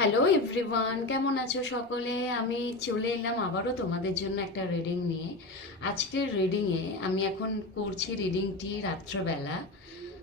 Hello everyone কেমন আছো সকলে? আমি চলে এলাম আবারও তোমাদের জন্য একটা রিডিং নিয়ে। আজকের রিডিংয়ে আমি এখন করছি রিডিংটি রাত্রবেলা।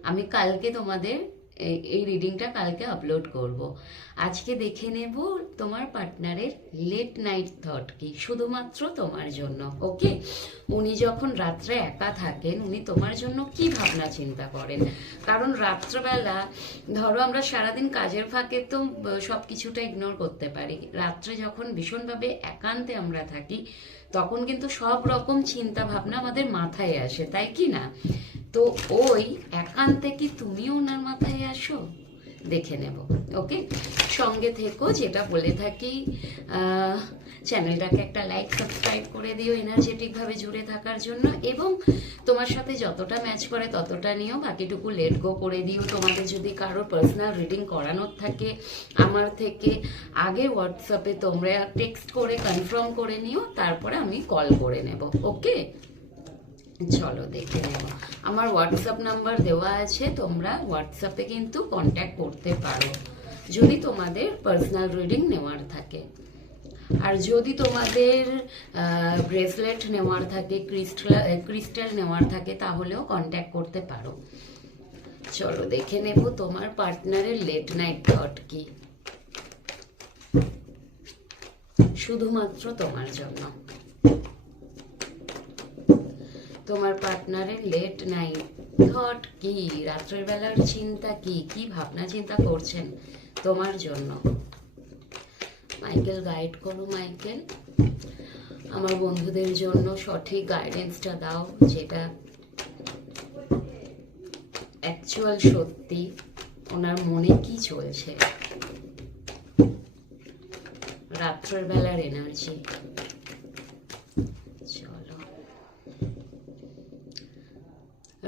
আমি কালকে তোমাদের এই- রিডিংটা কালকে আপলোড করব। আজকে দেখে নেব তোমার পার্টনারের লেট নাইট থট কি, শুধুমাত্র তোমার জন্য ওকে উনি যখন রাত্রে একা থাকেন, উনি তোমার জন্য কি ভাবনা চিন্তা করেন? কারণ রাত্রবেলা, ধরো আমরা সারাদিন কাজের ফাঁকে তো সব কিছুটা ইগনোর করতে পারি। রাত্রে যখন ভীষণভাবে একান্তে আমরা থাকি, তখন কিন্তু সব রকম চিন্তা ভাবনা আমাদের মাথায় আসে, তাই কি না? তো ওই একান্তে কি তুমিও ওনার মাথায় আসো? দেখে নেব, ওকে? সঙ্গে থেকো, যেটা বলে থাকি চ্যানেলটাকে একটা লাইক সাবস্ক্রাইব করে দিও এনার্জেটিকভাবে জুড়ে থাকার জন্য এবং তোমার সাথে যতটা ম্যাচ করে ততটা নিও। বাকিটুকু লেট গো করে দিও। তোমাদের যদি কারও পার্সোনাল রিডিং করানোর থাকে, আমার থেকে আগে হোয়াটসঅ্যাপে তোমরা টেক্সট করে কনফার্ম করে নিও, তারপরে আমি কল করে নেব, ওকে? চলো দেখে নেব। আমার হোয়াটসঅ্যাপ নাম্বার দেওয়া আছে, তোমরা হোয়াটসঅ্যাপে কিন্তু কন্ট্যাক্ট করতে পারো, যদি তোমাদের পার্সোনাল রিডিং নেওয়ার থাকে। আর যদি তোমাদের ব্রেসলেট নেওয়ার থাকে ক্রিস্টাল ক্রিস্টাল নেওয়ার থাকে, তাহলেও কন্ট্যাক্ট করতে পারো। চলো দেখে নেব তোমার পার্টনারের লেট নাইট থট কি। শুধুমাত্র তোমার জন্য। তোমার পার্টনারের লেট নাইট থট কি? রাত্রের বেলার চিন্তা কি? কি ভাবনা চিন্তা করছেন তোমার জন্য? মাইকেল গাইড করো মাইকেল। আমার বন্ধুদের জন্য সঠিক গাইডেন্সটা দাও, যেটা অ্যাকচুয়াল সত্যি। ওনার মনে কি চলছে? রাত্রের বেলার এনার্জি চলো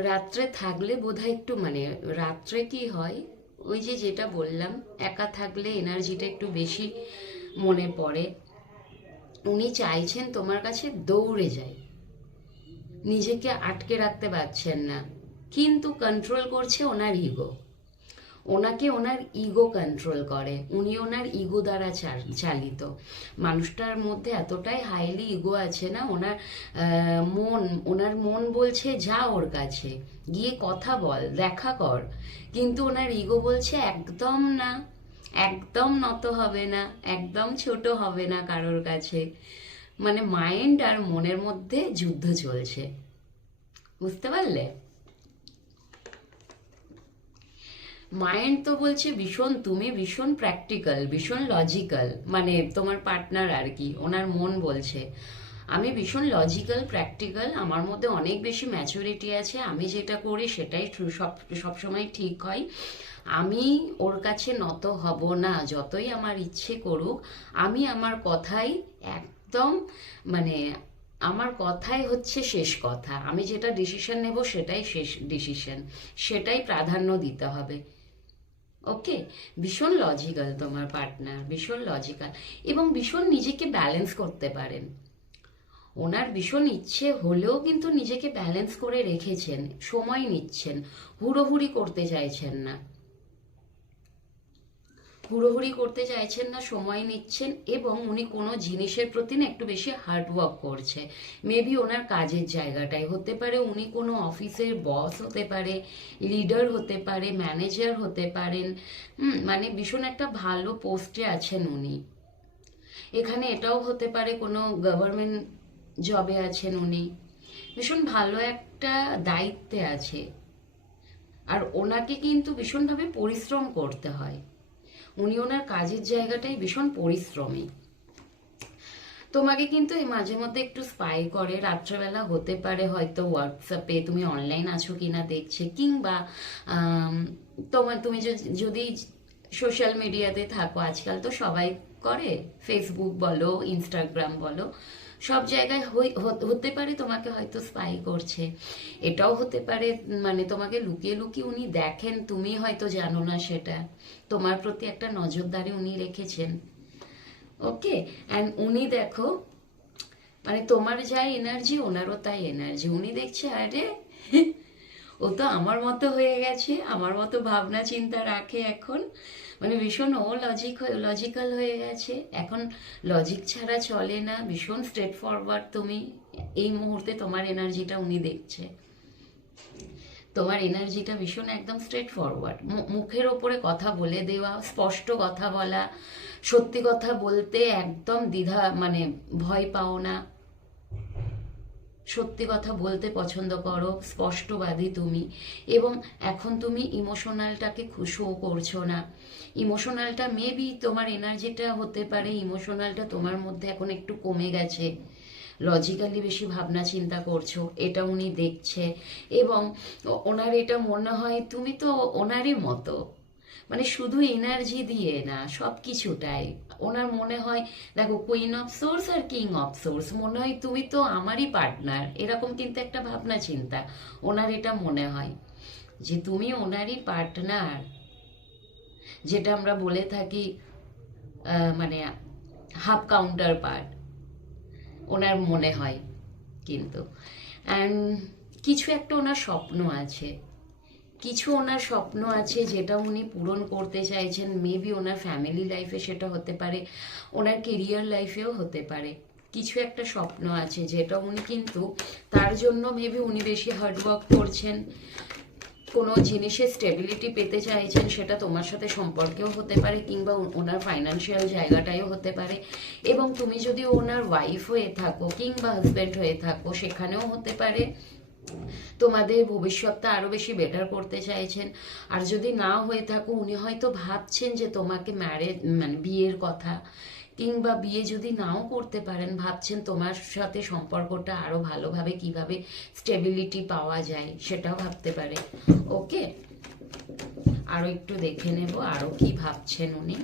রাত্রে থাকলে বোধহয় একটু মানে রাত্রে কি হয়? ওই যে যেটা বললাম, একা থাকলে এনার্জিটা একটু বেশি মনে পড়ে। উনি চাইছেন তোমার কাছে দৌড়ে যায় নিজেকে আটকে রাখতে পারছেন না। কিন্তু কন্ট্রোল করছে ওনার ইগো ওনাকে ওনার ইগো কন্ট্রোল করে। উনি ওনার ইগো দ্বারা চালিত। মানুষটার মধ্যে এতটাই হাইলি ইগো আছে না, ওনার মন ওনার মন বলছে, যা ওর কাছে। গিয়ে কথা বল, দেখা কর। কিন্তু ওনার ইগো বলছে, একদম না, একদম নত হবে না, একদম ছোট হবে না কারোর কাছে। মানে মাইন্ড আর মনের মধ্যে যুদ্ধ চলছে। বুঝতে পারলে? মাইন্ড তো বলছে ভীষণ, তুমি ভীষণ প্র্যাকটিক্যাল ভীষণ লজিক্যাল মানে তোমার পার্টনার আর কি, ওনার মন বলছে। আমি ভীষণ লজিক্যাল প্র্যাকটিক্যাল আমার মধ্যে অনেক বেশি ম্যাচুরিটি আছে, আমি যেটা করি সেটাই সব সবসময় ঠিক হয়। আমি ওর কাছে নত হব না, যতই আমার ইচ্ছে করুক, আমি আমার কথাই একদম মানে আমার কথাই হচ্ছে শেষ কথা। আমি যেটা ডিসিশন নেব সেটাই শেষ ডিসিশন সেটাই প্রাধান্য দিতে হবে। ওকে ভীষণ লজিক্যাল তোমার পার্টনার ভীষণ লজিক্যাল এবং ভীষণ নিজেকে ব্যালেন্স করতে পারেন। ওনার ভীষণ ইচ্ছে হলেও কিন্তু নিজেকে ব্যালেন্স করে রেখেছেন, সময় নিচ্ছেন, হুড়োহুড়ি করতে চাইছেন না। হুড়োহুড়ি করতে চাইছেন না, সময় নিচ্ছেন এবং উনি কোনো জিনিসের প্রতি না একটু বেশি হার্ড ওয়ার্ক করছে। মেবি ওনার কাজের জায়গাটায় হতে পারে, উনি কোনো অফিসের বস হতে পারে লিডার হতে পারে ম্যানেজার হতে পারেন। মানে ভীষণ একটা ভালো পোস্টে আছেন উনি। এখানে এটাও হতে পারে, কোনো গভর্নমেন্ট জবে আছেন উনি। ভীষণ ভালো একটা দায়িত্বে আছে। আর ওনাকে কিন্তু ভীষণভাবে পরিশ্রম করতে হয়। উনি ওনার কাজের জায়গাটাই ভীষণ পরিশ্রমী। তোমাকে কিন্তু এই মাঝে মধ্যে একটু স্পাই করে, রাত্রেবেলা হতে পারে হয়তো হোয়াটসঅ্যাপে তুমি অনলাইন আছো কিনা দেখছে, কিংবা তোমার, তুমি যদি সোশ্যাল মিডিয়াতে থাকো, আজকাল তো সবাই করে ফেসবুক বলো ইনস্টাগ্রাম বলো সব জায়গায় হতে পারে তোমাকে হয়তো স্পাই করছে। এটাও হতে পারে মানে তোমাকে লুকিয়ে লুকিয়ে উনি দেখেন, তুমি হয়তো জানো না সেটা। তোমার প্রতি একটা নজরদারি উনি রেখেছেন। ওকে অ্যান্ড উনি দেখো মানে তোমার যা এনার্জি ওনারও তাই এনার্জি উনি দেখছে, আরে ও তো আমার মতো হয়ে গেছে, আমার মতো ভাবনা চিন্তা রাখে এখন। মানে ভীষণ ও লজিক লজিক্যাল হয়ে গেছে। এখন লজিক ছাড়া চলে না, ভীষণ স্ট্রেট ফরওয়ার্ড তুমি। এই মুহূর্তে তোমার এনার্জিটা উনি দেখছে। তোমার এনার্জিটা ভীষণ একদম স্ট্রেট ফরওয়ার্ড মুখের ওপরে কথা বলে দেওয়া, স্পষ্ট কথা বলা, সত্যি কথা বলতে একদম দ্বিধা মানে ভয় পাও না। সত্যি কথা বলতে পছন্দ করো, স্পষ্টবাদী তুমি। এবং এখন তুমি ইমোশনালটাকে শো করছ না। ইমোশনালটা মেবি তোমার এনার্জিটা হতে পারে, ইমোশনালটা তোমার মধ্যে এখন একটু কমে গেছে। লজিক্যালি বেশি ভাবনা চিন্তা করছ, এটা উনি দেখছে। এবং ওনার এটা মনে হয়, তুমি তো ওনারই মতো। মানে শুধু এনার্জি দিয়ে না সব কিছুটাই ওনার মনে হয়, দেখো কুইন অফ সোর্স আর কিং অফ সোর্স মনে হয় তুমি তো আমারই পার্টনার এরকম কিন্তু একটা ভাবনা চিন্তা ওনার এটা মনে হয়। যে তুমি ওনারই পার্টনার যেটা আমরা বলে থাকি মানে হাফ কাউন্টার পার্ট ওনার মনে হয় কিন্তু। অ্যান্ড কিছু একটা ওনার স্বপ্ন আছে। কিছু ওনার স্বপ্ন আছে যেটা উনি পূরণ করতে চাইছেন মেবি ওনার ফ্যামিলি লাইফে সেটা হতে পারে, ওনার কেরিয়ার লাইফেও হতে পারে। কিছু একটা স্বপ্ন আছে যেটা উনি কিন্তু তার জন্য মেবি উনি বেশি হার্ডওয়ার্ক করছেন। কোনো জিনিসের স্টেবিলিটি পেতে চাইছেন, সেটা তোমার সাথে সম্পর্কেও হতে পারে কিংবা ওনার ফাইন্যান্সিয়াল জায়গাটাও হতে পারে। এবং তুমি যদি ওনার ওয়াইফ হয়ে থাকো কিংবা হাজব্যান্ড হয়ে থাকো, সেখানেও হতে পারে। তোমাদের ভবিষ্যৎটা আরও বেশি বেটার করতে চাইছেন। আর যদি না হয়ে থাকো, উনি হয়তো ভাবছেন যে তোমাকে ম্যারেজ মানে বিয়ের কথা। কিংবা বিয়ে যদি নাও করতে পারেন, ভাবছেন তোমার সাথে সম্পর্কটা আরও ভালোভাবে কীভাবে স্টেবিলিটি পাওয়া যায়, সেটাও ভাবতে পারে। ওকে আরও একটু দেখে নেব, আরও কি ভাবছেন উনি।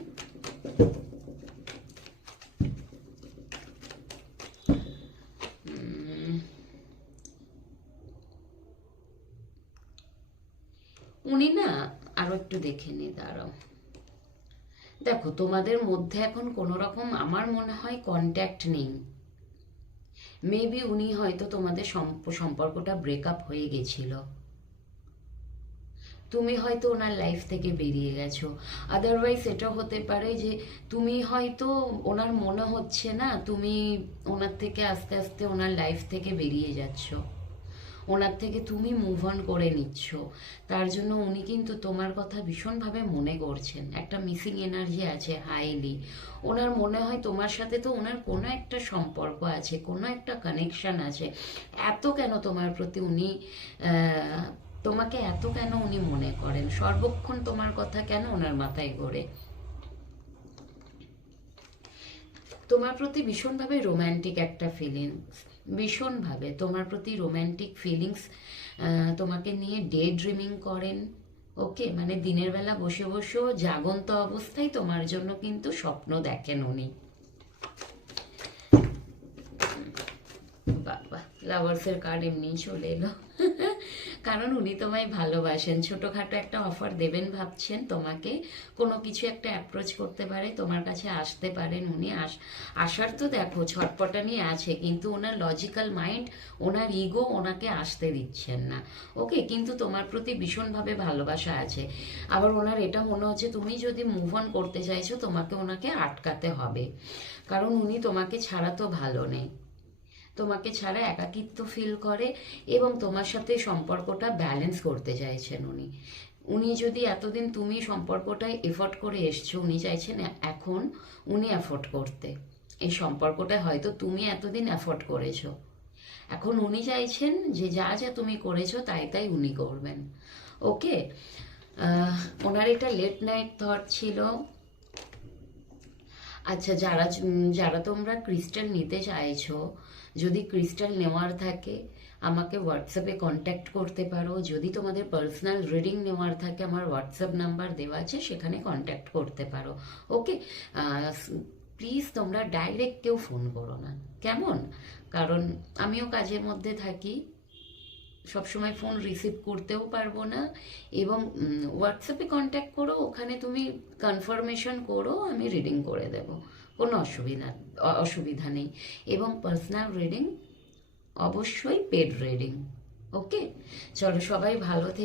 উনি না আরও একটু দেখে নি, দাঁড়াও। দেখো, তোমাদের মধ্যে এখন কোনো রকম আমার মনে হয় কন্ট্যাক্ট নেই। মেবি উনি হয়তো তোমাদের সম্প- সম্পর্কটা ব্রেকআপ হয়ে গেছিল। তুমি হয়তো ওনার লাইফ থেকে বেরিয়ে গেছো। আদারওয়াইজ এটা হতে পারে যে তুমি হয়তো ওনার মনে হচ্ছে না, তুমি ওনার থেকে আস্তে আস্তে ওনার লাইফ থেকে বেরিয়ে যাচ্ছ। ওনার থেকে তুমি মুভ অন করে নিচ্ছ। তার জন্য উনি কিন্তু তোমার কথা ভীষণভাবে মনে করছেন। একটা মিসিং এনার্জি আছে হাইলি ওনার মনে হয় তোমার সাথে তো ওনার কোনো একটা সম্পর্ক আছে, কোনো একটা কানেকশন আছে। এত কেন তোমার প্রতি উনি তোমাকে এত কেন উনি মনে করেন? সর্বক্ষণ তোমার কথা কেন ওনার মাথায় ঘোরে? তোমার প্রতি ভীষণভাবে রোম্যান্টিক একটা ফিলিংস ভীষণভাবে তোমার প্রতি রোম্যান্টিক ফিলিংস তোমাকে নিয়ে ডে ড্রিমিং করেন ওকে মানে দিনের বেলা বসে বসেও জাগন্ত অবস্থায় তোমার জন্য কিন্তু স্বপ্ন দেখেন উনি। বাবা লাভার্সের কার্ড এমনি চলে এলো। কারণ উনি তোমায় ভালোবাসেন। ছোটখাটো একটা অফার দেবেন ভাবছেন তোমাকে। কোনো কিছু একটা অ্যাপ্রোচ করতে পারে, তোমার কাছে আসতে পারেন উনি। আস, আসার তো দেখো, ছটপটানি আছে, কিন্তু ওনার লজিক্যাল মাইন্ড ওনার ইগো ওনাকে আসতে দিচ্ছেন না। ওকে কিন্তু তোমার প্রতি ভীষণভাবে ভালোবাসা আছে। আবার ওনার এটা মনে হচ্ছে, তুমি যদি মুভ অন করতে চাইছো, তোমাকে ওনাকে আটকাতে হবে। কারণ উনি তোমাকে ছাড়া তো ভালো নেই। তোমাকে ছাড়া একাকিত্ব ফিল করে এবং তোমার সাথে সম্পর্কটা ব্যালেন্স করতে চাইছেন উনি। উনি যদি এতদিন তুমি সম্পর্কটায় এফোর্ট করে এসছো, উনি চাইছেন এখন উনি অ্যাফোর্ড করতে। এই সম্পর্কটা হয়তো তুমি এতদিন অ্যাফোর্ড করেছ। এখন উনি চাইছেন যে যা যা তুমি করেছ তাই তাই উনি করবেন। ওকে ওনার এটা লেট নাইট থট ছিল। আচ্ছা যারা যারা তোমরা ক্রিস্টাল নিতে চাইছো, যদি ক্রিস্টাল নেওয়ার থাকে, আমাকে হোয়াটসঅ্যাপে কন্ট্যাক্ট করতে পারো। যদি তোমাদের পার্সোনাল রিডিং নেওয়ার থাকে, আমার হোয়াটসঅ্যাপ নাম্বার দেওয়া আছে, সেখানে কন্ট্যাক্ট করতে পারো। ওকে? প্লিজ তোমরা ডাইরেক্ট কেউ ফোন করো না। কেমন? কারণ আমিও কাজের মধ্যে থাকি। সবসময় ফোন রিসিভ করতেও পারব না এবং হোয়াটসঅ্যাপে কন্ট্যাক্ট করো, ওখানে তুমি কনফার্মেশন করো, আমি রিডিং করে দেব। কোনো অসুবিধা অসুবিধা নেই। এবং পার্সোনাল রিডিং অবশ্যই পেড রিডিং ওকে চলো সবাই ভালো থেকে